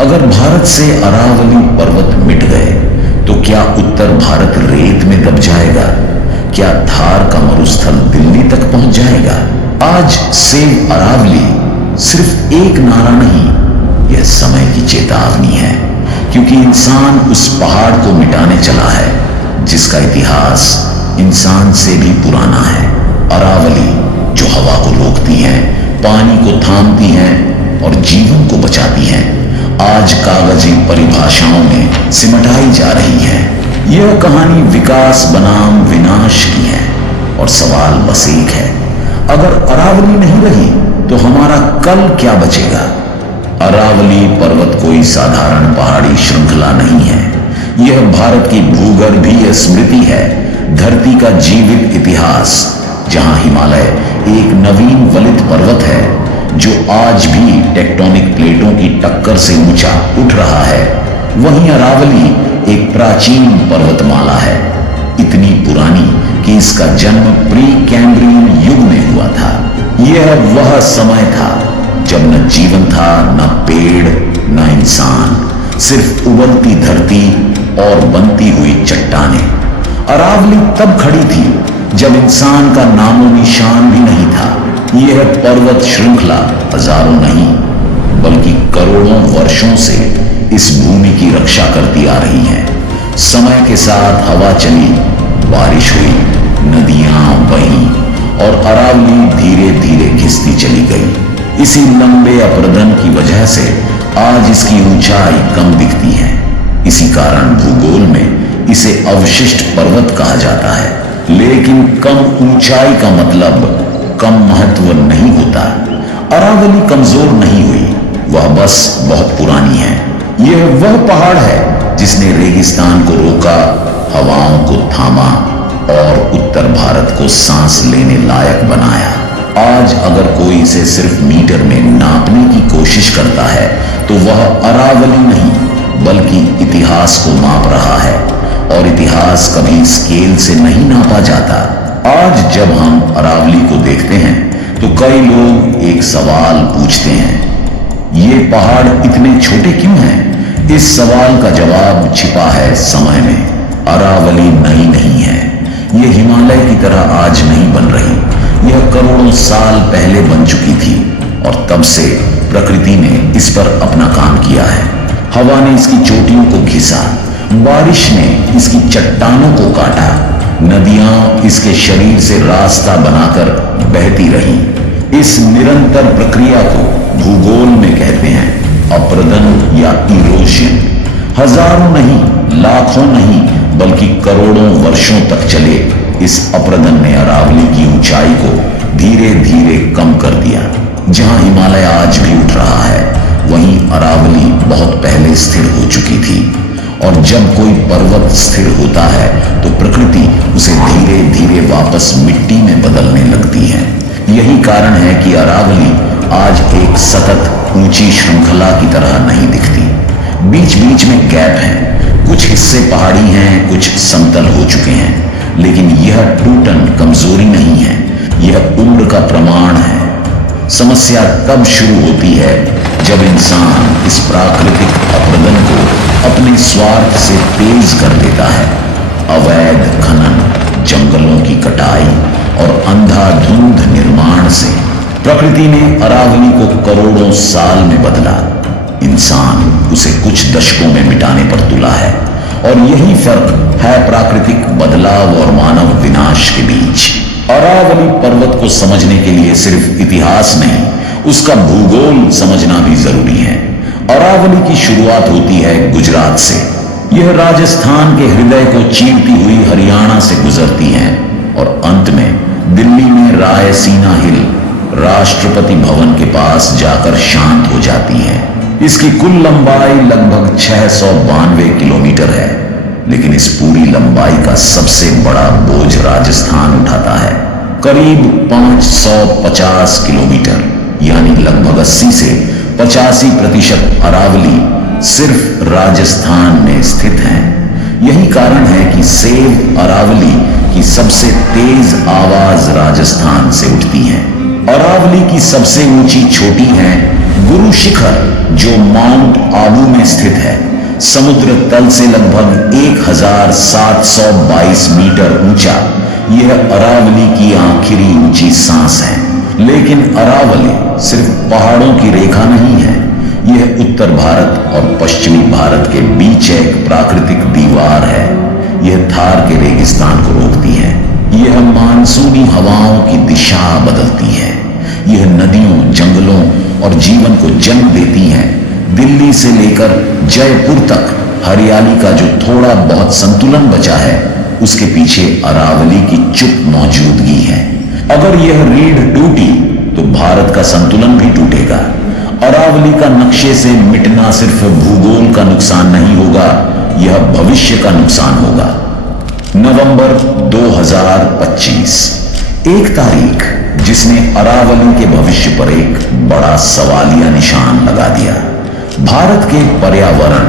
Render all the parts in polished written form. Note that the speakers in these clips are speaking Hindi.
अगर भारत से अरावली पर्वत मिट गए तो क्या उत्तर भारत रेत में दब जाएगा? क्या थार का मरुस्थल दिल्ली तक पहुंच जाएगा? आज सेव अरावली सिर्फ एक नारा नहीं, यह समय की चेतावनी है, क्योंकि इंसान उस पहाड़ को मिटाने चला है जिसका इतिहास इंसान से भी पुराना है। अरावली जो हवा को रोकती है, पानी को थामती है और जीवन को बचाती है, आज कागजी परिभाषाओं में सिमटाई जा रही है। यह कहानी विकास बनाम विनाश की है और सवाल बस एक है, अगर अरावली नहीं रही तो हमारा कल क्या बचेगा? अरावली पर्वत कोई साधारण पहाड़ी श्रृंखला नहीं है, यह भारत की भूगर्भीय स्मृति है, धरती का जीवित इतिहास, जहां हिमालय एक नवीन वलित पर्वत है जो आज भी टेक्टोनिक प्लेटों की टक्कर से ऊंचा उठ रहा है, वहीं अरावली एक प्राचीन पर्वतमाला है, इतनी पुरानी कि इसका जन्म प्री कैम्ब्रियन युग में हुआ था। यह वह समय था जब न जीवन था, न पेड़, न इंसान, सिर्फ उबलती धरती और बनती हुई चट्टानें। अरावली तब खड़ी थी जब इंसान का नामो निशान भी नहीं था। यह पर्वत श्रृंखला हजारों नहीं बल्कि करोड़ों वर्षों से इस भूमि की रक्षा करती आ रही है। समय के साथ हवा चली, बारिश हुई, नदियां बहीं और अरावली धीरे धीरे घिसती चली गई। इसी लंबे अपरदन की वजह से आज इसकी ऊंचाई कम दिखती है। इसी कारण भूगोल में इसे अवशिष्ट पर्वत कहा जाता है। लेकिन कम ऊंचाई का मतलब कम महत्व नहीं होता। अरावली कमजोर नहीं हुई, वह बस बहुत पुरानी है। यह वह पहाड़ है जिसने रेगिस्तान को रोका, हवाओं को थामा और उत्तर भारत को सांस लेने लायक बनाया। आज अगर कोई इसे सिर्फ मीटर में नापने की कोशिश करता है तो वह अरावली नहीं बल्कि इतिहास को माप रहा है, और इतिहास कभी स्केल से नहीं नापा जाता। आज जब हम अरावली को देखते हैं तो कई लोग एक सवाल पूछते हैं, ये पहाड़ इतने छोटे क्यों हैं? इस सवाल का जवाब छिपा है समय में। अरावली नई नहीं है, यह हिमालय की तरह आज नहीं बन रही, यह करोड़ों साल पहले बन चुकी थी और तब से प्रकृति ने इस पर अपना काम किया है। हवा ने इसकी चोटियों को घिसा, बारिश ने इसकी चट्टानों को काटा, नदियां इसके शरीर से रास्ता बनाकर बहती रही। इस निरंतर प्रक्रिया को भूगोल में कहते हैं अपरदन या इरोशन। हजारों नहीं, लाखों नहीं बल्कि करोड़ों वर्षों तक चले इस अपरदन ने अरावली की ऊंचाई को धीरे धीरे कम कर दिया। जहां हिमालय आज भी उठ रहा है, वहीं अरावली बहुत पहले स्थिर हो चुकी थी। और जब कोई पर्वत स्थिर होता है तो प्रकृति उसे धीरे धीरे वापस मिट्टी में बदलने लगती है। यही कारण है कि अरावली आज एक सतत ऊंची श्रृंखला की तरह नहीं दिखती। बीच बीच में गैप हैं, कुछ हिस्से पहाड़ी हैं, कुछ समतल हो चुके हैं, लेकिन यह टूटन कमजोरी नहीं है, यह उम्र का प्रमाण है। समस्या तब शुरू होती है जब इंसान इस प्राकृतिक अपरदन को अपने स्वार्थ से तेज कर देता है। अवैध खनन, जंगलों की कटाई और अंधाधुंध निर्माण से प्रकृति ने अरावली को करोड़ों साल में बदला। इंसान उसे कुछ दशकों में मिटाने पर तुला है, और यही फर्क है प्राकृतिक बदलाव और मानव विनाश के बीच। अरावली पर्वत को समझने के लिए सिर्फ इतिहास नहीं, उसका भूगोल समझना भी जरूरी है। अरावली की शुरुआत होती है गुजरात से। यह राजस्थान के हृदय को चीरती हुई हरियाणा से गुजरती है और अंत में दिल्ली में रायसीना हिल, राष्ट्रपति भवन के पास जाकर शांत हो जाती है। इसकी कुल लंबाई लगभग 692 किलोमीटर है, लेकिन इस पूरी लंबाई का सबसे बड़ा बोझ राजस्थान उठाता है, करीब 550 किलोमीटर, यानी लगभग 80 से 85% अरावली सिर्फ राजस्थान में स्थित है। यही कारण है कि सेव अरावली की सबसे तेज आवाज राजस्थान से उठती है। अरावली की सबसे ऊंची चोटी है गुरु शिखर जो माउंट आबू में स्थित है, समुद्र तल से लगभग 1722 मीटर ऊंचा, यह अरावली की आखिरी ऊंची सांस है। लेकिन अरावली सिर्फ पहाड़ों की रेखा नहीं है, यह उत्तर भारत और पश्चिमी भारत के बीच एक प्राकृतिक दीवार है। यह थार के रेगिस्तान को रोकती है, यह मानसूनी हवाओं की दिशा बदलती है, यह नदियों, जंगलों और जीवन को जन्म देती है। दिल्ली से लेकर जयपुर तक हरियाली का जो थोड़ा बहुत संतुलन बचा है, उसके पीछे अरावली की चुप मौजूदगी है। अगर यह रीढ़ टूटी तो भारत का संतुलन भी टूटेगा। अरावली का नक्शे से मिटना सिर्फ भूगोल का नुकसान नहीं होगा, यह भविष्य का नुकसान होगा। नवंबर 2025, एक तारीख जिसने अरावली के भविष्य पर एक बड़ा सवालिया निशान लगा दिया। भारत के पर्यावरण,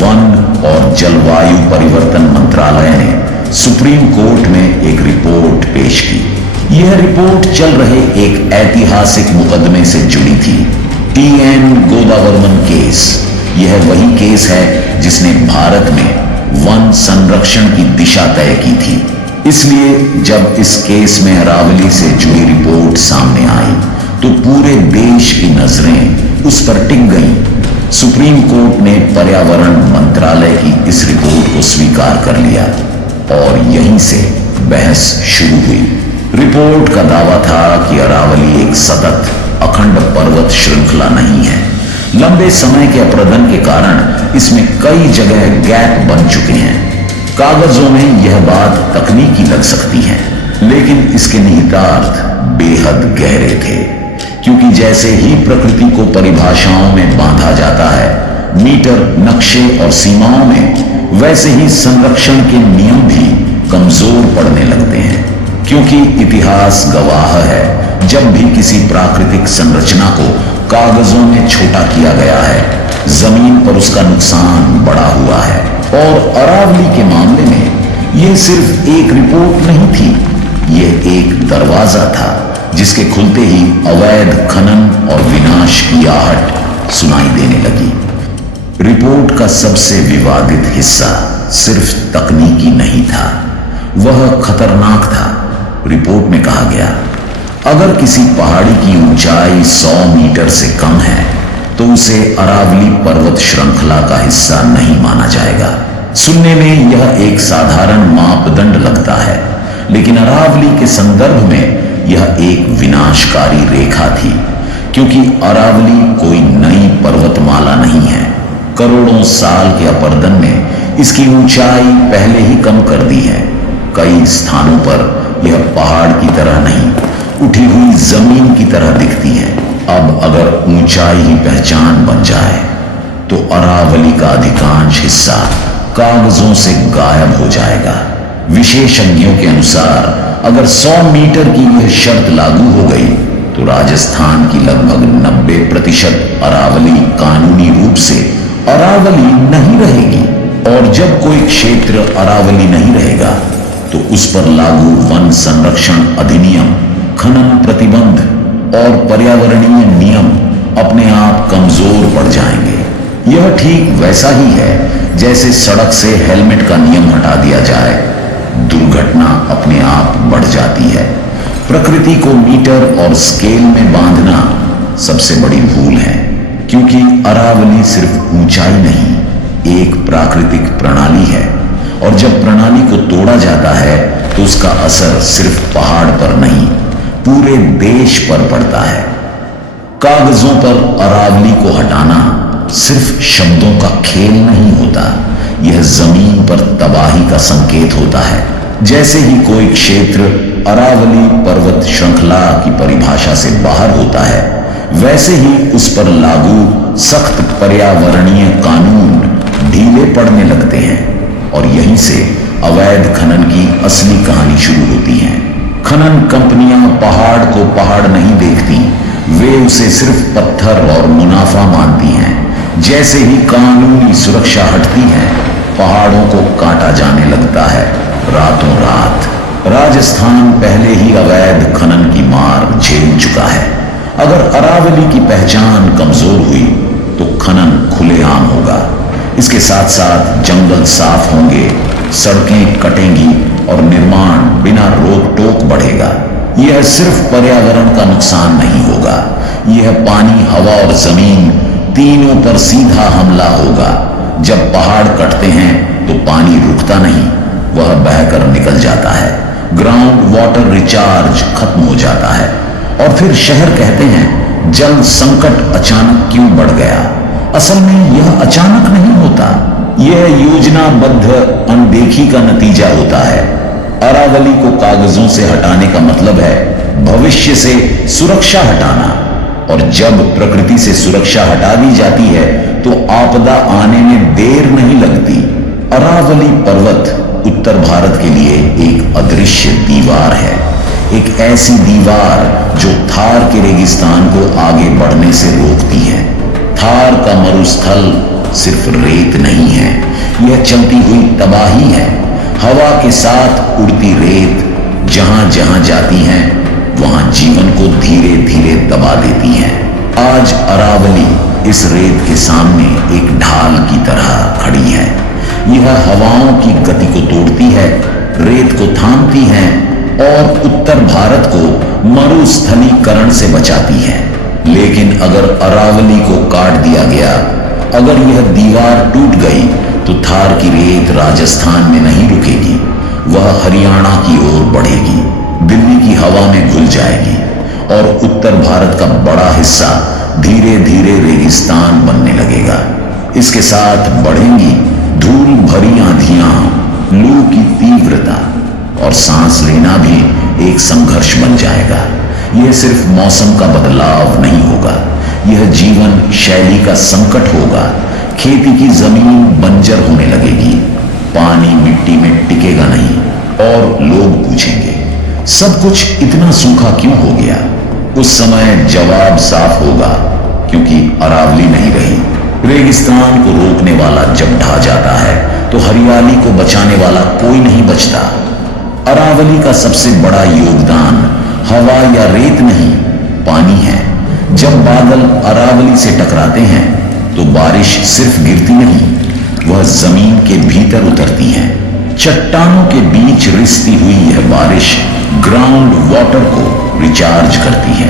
वन और जलवायु परिवर्तन मंत्रालय ने सुप्रीम कोर्ट में एक रिपोर्ट पेश की। यह रिपोर्ट चल रहे एक ऐतिहासिक मुकदमे से जुड़ी थी, TN गोदावर्मन केस। यह वही केस है जिसने भारत में वन संरक्षण की दिशा तय की थी। इसलिए जब इस केस में अरावली से जुड़ी रिपोर्ट सामने आई तो पूरे देश की नजरें उस पर टिक गईं। सुप्रीम कोर्ट ने पर्यावरण मंत्रालय की इस रिपोर्ट को स्वीकार कर लिया और यहीं से बहस शुरू हुई। रिपोर्ट का दावा था कि अरावली एक सतत अखंड पर्वत श्रृंखला नहीं है। लंबे समय के अप्रदन के कारण इसमें कई जगह गैप बन चुके हैं। कागजों में यह बात तकनीकी लग सकती है, लेकिन इसके निहितार्थ बेहद गहरे थे। क्योंकि जैसे ही प्रकृति को परिभाषाओं में बांधा जाता है, मीटर, नक्शे और सीमाओं में, वैसे ही संरक्षण के नियम भी कमजोर पड़ने लगते हैं। क्योंकि इतिहास गवाह है, जब भी किसी प्राकृतिक संरचना को कागजों में छोटा किया गया है, जमीन पर उसका नुकसान बड़ा हुआ है। और अरावली के मामले में यह सिर्फ एक रिपोर्ट नहीं थी, यह एक दरवाजा था जिसके खुलते ही अवैध खनन और विनाश की आहट सुनाई देने लगी। रिपोर्ट का सबसे विवादित हिस्सा सिर्फ तकनीकी नहीं था, वह खतरनाक था। रिपोर्ट में कहा गया, अगर किसी पहाड़ी की ऊंचाई 100 मीटर से कम है तो उसे अरावली पर्वत श्रृंखला का हिस्सा नहीं माना जाएगा। सुनने में यह एक साधारण मापदंड लगता है, लेकिन अरावली के संदर्भ में यह एक विनाशकारी रेखा थी। क्योंकि अरावली कोई नई पर्वतमाला नहीं है, करोड़ों साल के अपर्दन ने इसकी ऊंचाई पहले ही कम कर दी है। कई स्थानों पर यह पहाड़ की तरह नहीं, उठी हुई जमीन की तरह दिखती है। अब अगर ऊंचाई ही पहचान बन जाए तो अरावली का अधिकांश हिस्सा कागजों से गायब हो जाएगा। विशेषज्ञों के अनुसार अगर 100 मीटर की यह शर्त लागू हो गई तो राजस्थान की लगभग 90% अरावली कानूनी रूप से अरावली नहीं रहेगी। और जब कोई क्षेत्र अरावली नहीं रहेगा तो उस पर लागू वन संरक्षण अधिनियम, खनन प्रतिबंध और पर्यावरणीय नियम अपने आप कमजोर पड़ जाएंगे। यह ठीक वैसा ही है जैसे सड़क से हेलमेट का नियम हटा दिया जाए, दुर्घटना अपने आप बढ़ जाती है। प्रकृति को मीटर और स्केल में बांधना सबसे बड़ी भूल है, क्योंकि अरावली सिर्फ ऊंचाई नहीं, एक प्राकृतिक प्रणाली है। और जब प्रणाली को तोड़ा जाता है तो उसका असर सिर्फ पहाड़ पर नहीं, पूरे देश पर पड़ता है। कागजों पर अरावली को हटाना सिर्फ शब्दों का खेल नहीं होता, यह जमीन पर तबाही का संकेत होता है। जैसे ही कोई क्षेत्र अरावली पर्वत श्रृंखला की परिभाषा से बाहर होता है, वैसे ही उस पर लागू सख्त पर्यावरणीय कानून ढीले पड़ने लगते हैं। और यहीं से अवैध खनन की असली कहानी शुरू होती है। खनन कंपनियां पहाड़ को पहाड़ नहीं देखती, वे उसे सिर्फ पत्थर और मुनाफा मानती हैं। जैसे ही कानूनी सुरक्षा हटती है, पहाड़ों को काटा जाने लगता है रातों रात। राजस्थान पहले ही अवैध खनन की मार झेल चुका है। अगर अरावली की पहचान कमजोर हुई तो खनन खुलेआम होगा। इसके साथ साथ जंगल साफ होंगे, सड़कें कटेंगी और निर्माण बिना रोक टोक बढ़ेगा। यह सिर्फ पर्यावरण का नुकसान नहीं होगा, यह पानी, हवा और जमीन तीनों पर सीधा हमला होगा। जब पहाड़ कटते हैं तो पानी रुकता नहीं, वह बहकर निकल जाता है। ग्राउंड वाटर रिचार्ज खत्म हो जाता है और फिर शहर कहते हैं जल संकट अचानक क्यों बढ़ गया। असल में यह अचानक नहीं होता, यह योजनाबद्ध अनदेखी का नतीजा होता है। अरावली को कागजों से हटाने का मतलब है भविष्य से सुरक्षा हटाना, और जब प्रकृति से सुरक्षा हटा दी जाती है तो आपदा आने में देर नहीं लगती। अरावली पर्वत उत्तर भारत के लिए एक अदृश्य दीवार है, एक ऐसी दीवार जो थार के रेगिस्तान को आगे बढ़ने से रोकती है। थार का मरुस्थल सिर्फ रेत नहीं है, यह चलती हुई तबाही है। हवा के साथ उड़ती रेत जहां जहां जाती है वहां जीवन को धीरे धीरे दबा देती है। आज अरावली इस रेत के सामने एक ढाल की तरह खड़ी है। यह हवाओं की गति को तोड़ती है, रेत को थामती है और उत्तर भारत को मरुस्थलीकरण से बचाती है। लेकिन अगर अरावली को काट दिया गया, अगर यह दीवार टूट गई तो थार की रेत राजस्थान में नहीं रुकेगी, वह हरियाणा की ओर बढ़ेगी, दिल्ली की हवा में घुल जाएगी और उत्तर भारत का बड़ा हिस्सा धीरे धीरे रेगिस्तान बनने लगेगा। इसके साथ बढ़ेंगी धूल भरी आंधियां, लू की तीव्रता और सांस लेना भी एक संघर्ष बन जाएगा। यह सिर्फ मौसम का बदलाव नहीं होगा, यह जीवन शैली का संकट होगा। खेती की जमीन बंजर होने लगेगी, पानी मिट्टी में टिकेगा नहीं और लोग पूछेंगे सब कुछ इतना सूखा क्यों हो गया। उस समय जवाब साफ होगा, क्योंकि अरावली नहीं रही। रेगिस्तान को रोकने वाला जब ढह जाता है तो हरियाली को बचाने वाला कोई नहीं बचता। अरावली का सबसे बड़ा योगदान हवा या रेत नहीं, पानी है। जब बादल अरावली से टकराते हैं तो बारिश सिर्फ गिरती नहीं, वह जमीन के भीतर उतरती है। चट्टानों के बीच रिसती हुई यह बारिश ग्राउंड वाटर को रिचार्ज करती है।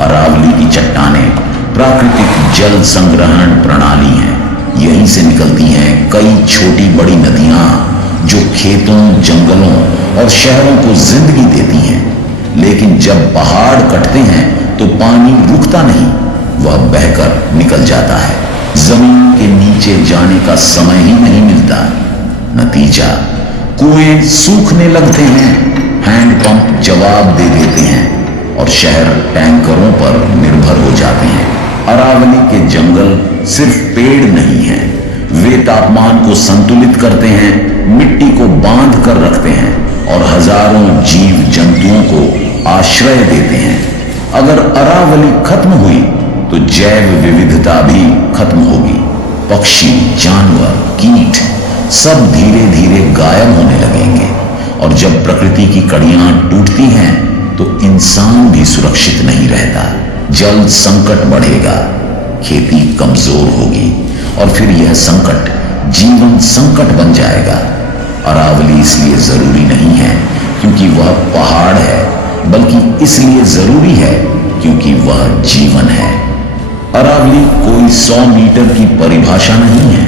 अरावली की चट्टानें प्राकृतिक जल संग्रहण प्रणाली हैं, यहीं से निकलती हैं कई छोटी बड़ी नदियां जो खेतों, जंगलों और शहरों को जिंदगी देती हैं। लेकिन जब पहाड़ कटते हैं तो पानी रुकता नहीं, वह बहकर निकल जाता है। जमीन के नीचे जाने का समय ही नहीं मिलता। नतीजा, कुएं सूखने लगते हैं, हैंडपंप जवाब दे देते हैं और शहर टैंकरों पर निर्भर हो जाते हैं। अरावली के जंगल सिर्फ पेड़ नहीं हैं, वे तापमान को संतुलित करते हैं, मिट्टी को बांध कर रखते हैं और हजारों जीव जंतुओं को आश्रय देते हैं। अगर अरावली खत्म हुई तो जैव विविधता भी खत्म होगी। पक्षी, जानवर, कीट सब धीरे धीरे गायब होने लगेंगे और जब प्रकृति की कड़ियां टूटती हैं तो इंसान भी सुरक्षित नहीं रहता। जल संकट बढ़ेगा, खेती कमजोर होगी और फिर यह संकट जीवन संकट बन जाएगा। अरावली इसलिए जरूरी नहीं है क्योंकि वह पहाड़ है, बल्कि इसलिए जरूरी है क्योंकि वह जीवन है। अरावली कोई 100 मीटर की परिभाषा नहीं है,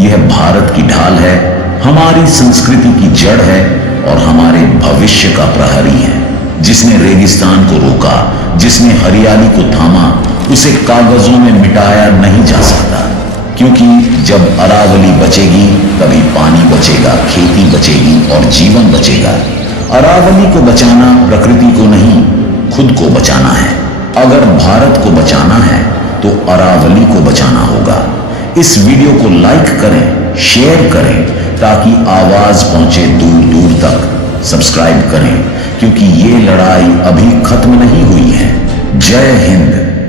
यह भारत की ढाल है, हमारी संस्कृति की जड़ है और हमारे भविष्य का प्रहरी है। जिसने रेगिस्तान को रोका, जिसने हरियाली को थामा, उसे कागजों में मिटाया नहीं जा सकता। क्योंकि जब अरावली बचेगी तभी पानी बचेगा, खेती बचेगी और जीवन बचेगा। अरावली को बचाना प्रकृति को नहीं, खुद को बचाना है। अगर भारत को बचाना है तो अरावली को बचाना होगा। इस वीडियो को लाइक करें, शेयर करें ताकि आवाज पहुंचे दूर दूर तक। सब्सक्राइब करें क्योंकि ये लड़ाई अभी खत्म नहीं हुई है। जय हिंद।